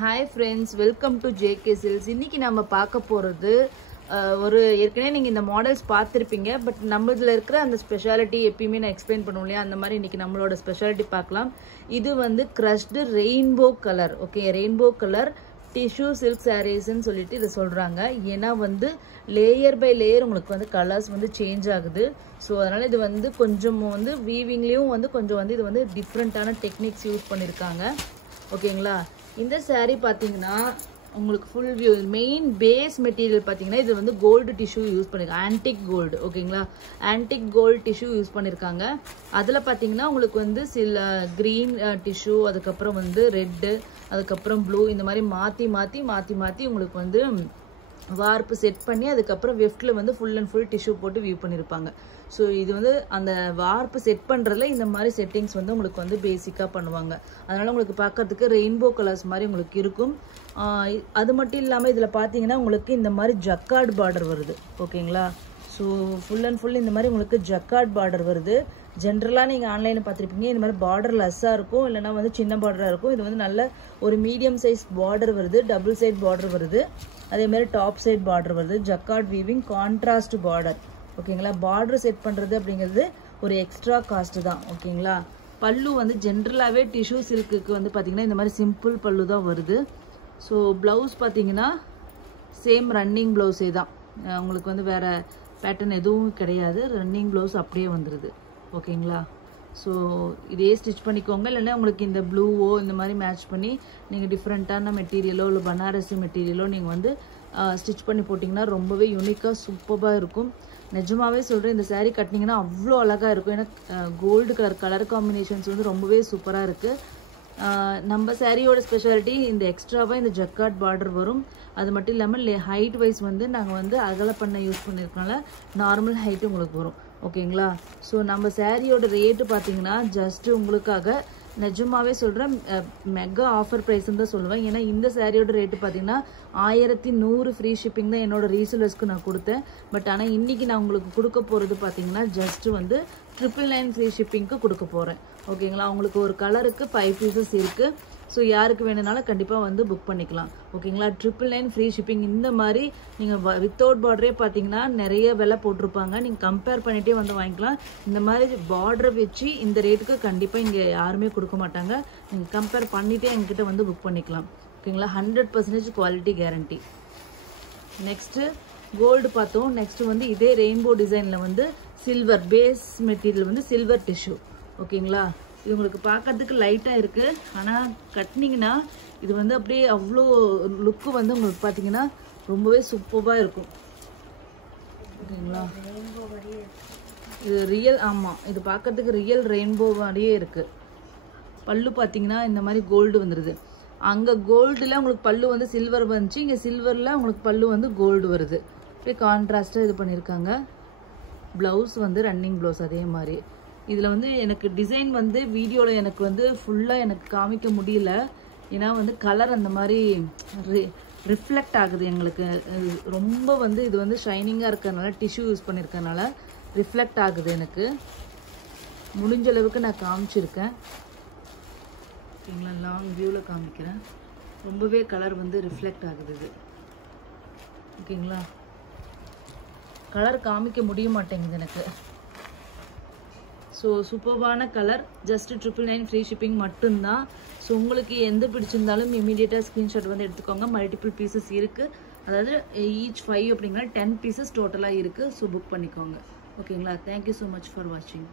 Hi friends, welcome to JK Silks. இன்னைக்கு நம்ம பார்க்க போறது ஒரு ஏற்கனவே நீங்க இந்த மாடல்ஸ் பார்த்திருப்பீங்க. பட் நம்மதுல இருக்கிற அந்த ஸ்பெஷாலிட்டி எப்பயுமே நான் எக்ஸ்பிளைன் பண்ணுவேன் இல்லையா, அந்த மாதிரி இன்னைக்கு நம்மளோட ஸ்பெஷாலிட்டி பார்க்கலாம். இது வந்து crushed rainbow colour. Okay, rainbow colour tissue silk சாரீஸ்ன்னு சொல்லிட்டு இதை சொல்றாங்க. ஏன்னா வந்து லேயர் பை லேயர் உங்களுக்கு வந்து கலர்ஸ் வந்து சேஞ்ச் ஆகுது. ஸோ அதனால இது வந்து கொஞ்சம் வந்து வீவிங்லேயும் வந்து கொஞ்சம் வந்து இது வந்து டிஃப்ரெண்ட்டான டெக்னிக்ஸ் யூஸ் பண்ணியிருக்காங்க. ஓகேங்களா, இந்த saree பார்த்தீங்கன்னா உங்களுக்கு full view main base material பார்த்தீங்கன்னா இது வந்து கோல்டு டிஷ்யூ யூஸ் பண்ணியிருக்காங்க. Antique gold. ஓகேங்களா, ஆன்டிக் கோல்டு டிஷ்யூ யூஸ் பண்ணியிருக்காங்க. அதில் பார்த்தீங்கன்னா உங்களுக்கு வந்து சில க்ரீன் டிஷ்யூ, அதுக்கப்புறம் வந்து ரெட்டு, அதுக்கப்புறம் ப்ளூ, இந்த மாதிரி மாற்றி உங்களுக்கு வந்து வார்ப்பு செட் பண்ணி அதுக்கப்புறம் வெஃப்டில் வந்து ஃபுல் அண்ட் ஃபுல் டிஷ்யூ போட்டு வியூ பண்ணியிருப்பாங்க. ஸோ இது வந்து அந்த வார்ப்பு செட் பண்ணுறதுல இந்த மாதிரி செட்டிங்ஸ் வந்து உங்களுக்கு வந்து பேசிக்காக பண்ணுவாங்க. அதனால் உங்களுக்கு பார்க்கறதுக்கு ரெயின்போ கலர்ஸ் மாதிரி உங்களுக்கு இருக்கும். அது மட்டும் இல்லாமல் இதில் பார்த்தீங்கன்னா உங்களுக்கு இந்த மாதிரி ஜக்கார்ட் பார்டர் வருது. ஓகேங்களா, ஸோ ஃபுல் அண்ட் ஃபுல் இந்த மாதிரி உங்களுக்கு ஜக்கார்ட் பார்டர் வருது. ஜென்ரலாக நீங்கள் ஆன்லைனில் பார்த்துருப்பீங்க இந்த மாதிரி பார்டர் லெஸ்ஸாக இருக்கும், இல்லைனா வந்து சின்ன பார்டராக இருக்கும். இது வந்து நல்ல ஒரு மீடியம் சைஸ் பார்டர் வருது, டபுள் சைட் பார்டர் வருது, அதேமாதிரி டாப் சைட் பார்டர் வருது. Jacquard weaving contrast border. ஓகேங்களா, பார்டர் செட் பண்ணுறது அப்படிங்கிறது ஒரு எக்ஸ்ட்ரா காஸ்ட் தான். ஓகேங்களா, பல்லு வந்து ஜென்ரலாகவே டிஷ்யூ சில்க்குக்கு வந்து பார்த்திங்கன்னா இந்த மாதிரி சிம்பிள் பல்லு தான் வருது. ஸோ ப்ளவுஸ் பார்த்தீங்கன்னா சேம் ரன்னிங் ப்ளவுஸே தான், உங்களுக்கு வந்து வேறு பேட்டர்ன் எதுவும் கிடையாது. ரன்னிங் ப்ளவுஸ் அப்படியே வந்துடுது. ஓகேங்களா, ஸோ இதே ஸ்டிச் பண்ணிக்கோங்க. இல்லைன்னா உங்களுக்கு இந்த ப்ளூவோ இந்த மாதிரி மேட்ச் பண்ணி நீங்கள் டிஃப்ரெண்ட்டான மெட்டீரியலோ இல்லை பனாரசி மெட்டீரியலோ நீங்கள் வந்து ஸ்டிச் பண்ணி போட்டிங்கன்னா ரொம்பவே யூனிக்காக சூப்பராக இருக்கும். நிஜமாவே சொல்கிறேன், இந்த saree கட்டினீங்கன்னா அவ்வளோ அழகாக இருக்கும். ஏன்னா கோல்டு கலர் காம்பினேஷன்ஸ் வந்து ரொம்பவே சூப்பராக இருக்குது. நம்ம சாரியோட ஸ்பெஷாலிட்டி இந்த எக்ஸ்ட்ராவாக இந்த ஜக்கார்ட் பார்டர் வரும். அது மட்டும் இல்லாமல் ஹைட் வைஸ் வந்து நாங்கள் வந்து அகல பண்ண யூஸ் பண்ணியிருக்கனால நார்மல் ஹைட்டு உங்களுக்கு வரும். ஓகேங்களா, ஸோ நம்ம சாரியோட ரேட்டு பார்த்தீங்கன்னா ஜஸ்ட் உங்களுக்காக நிஜமாவே சொல்கிறேன் மெகா ஆஃபர் ப்ரைஸ்ன்னு தான் சொல்லுவேன். ஏன்னா இந்த சாரியோட ரேட்டு பார்த்தீங்கன்னா 1100 ஃப்ரீ ஷிப்பிங் தான் என்னோட ரீசேலர்ஸ்க்கு நான் கொடுத்தேன். பட் ஆனால் இன்றைக்கி நான் உங்களுக்கு கொடுக்க போகிறது பார்த்தீங்கன்னா ஜஸ்ட் வந்து 999 ஃப்ரீ ஷிப்பிங்க்கு கொடுக்க போகிறேன். ஓகேங்களா, உங்களுக்கு ஒரு கலருக்கு 5 பீசஸ் இருக்குது. ஸோ யாருக்கு வேணுனாலும் கண்டிப்பாக வந்து புக் பண்ணிக்கலாம். ஓகேங்களா, 999 ஃப்ரீ ஷிப்பிங். இந்த மாதிரி நீங்கள் வித்தவுட் பார்டரே பார்த்தீங்கன்னா நிறைய விலை போட்டிருப்பாங்க, நீங்கள் கம்பேர் பண்ணிகிட்டே வந்து வாங்கிக்கலாம். இந்த மாதிரி பார்டரை வச்சு இந்த ரேட்டுக்கு கண்டிப்பாக இங்கே யாருமே கொடுக்க மாட்டாங்க. நீங்கள் கம்பேர் பண்ணிகிட்டே எங்ககிட்ட வந்து புக் பண்ணிக்கலாம். ஓகேங்களா, 100% குவாலிட்டி கேரண்டி. நெக்ஸ்ட்டு கோல்டு பார்த்தோம். நெக்ஸ்ட்டு வந்து இதே ரெயின்போ டிசைனில் வந்து சில்வர் பேஸ் மெட்டீரியல் வந்து சில்வர் டிஷ்யூ. ஓகேங்களா, இது உங்களுக்கு பார்க்கறதுக்கு லைட்டாக இருக்குது, ஆனால் கட்டினீங்கன்னா இது வந்து அப்படியே அவ்வளோ லுக்கு வந்து உங்களுக்கு பார்த்தீங்கன்னா ரொம்பவே சூப்பராக இருக்கும். ஓகேங்களா, இது ரியல். ஆமாம், இது பார்க்கறதுக்கு ரியல் ரெயின்போ மாதிரியே இருக்குது. பல்லு பார்த்தீங்கன்னா இந்த மாதிரி கோல்டு வந்துடுது. அங்கே கோல்டில் உங்களுக்கு பல்லு வந்து சில்வர் வந்துச்சு, இங்கே சில்வரில் உங்களுக்கு பல்லு வந்து கோல்டு வருது. அப்படியே கான்ட்ராஸ்டாக இது பண்ணியிருக்காங்க. ப்ளவுஸ் வந்து ரன்னிங் ப்ளவுஸ் அதே மாதிரி. இதில் வந்து எனக்கு டிசைன் வந்து வீடியோவில் எனக்கு வந்து ஃபுல்லாக எனக்கு காமிக்க முடியல. ஏன்னா வந்து கலர் அந்த மாதிரி ரிஃப்ளெக்ட் ஆகுது எங்களுக்கு. ரொம்ப வந்து இது வந்து ஷைனிங்காக இருக்கிறதுனால டிஷ்யூ யூஸ் பண்ணியிருக்கனால ரிஃப்ளெக்ட் ஆகுது. எனக்கு முடிஞ்ச அளவுக்கு நான் காமிச்சிருக்கேன். ஓகேங்களா, லாங் வியூவில் காமிக்கிறேன். ரொம்பவே கலர் வந்து ரிஃப்ளெக்ட் ஆகுது இது. ஓகேங்களா, கலர் காமிக்க முடிய மாட்டேங்குது எனக்கு. ஸோ சூப்பர்வான கலர். ஜஸ்ட் 999 ஃப்ரீ ஷிப்பிங் மட்டும்தான். ஸோ உங்களுக்கு எந்த பிடிச்சிருந்தாலும் இமீடியட்டாக ஸ்க்ரீன்ஷாட் வந்து எடுத்துக்கோங்க. மல்டிபிள் பீசஸ் இருக்குது, அதாவது ஈச் 5 அப்படிங்கிற 10 பீசஸ் டோட்டலாக இருக்குது. ஸோ புக் பண்ணிக்கோங்க. ஓகேங்களா, தேங்க்யூ ஸோ மச் ஃபார் வாட்சிங்.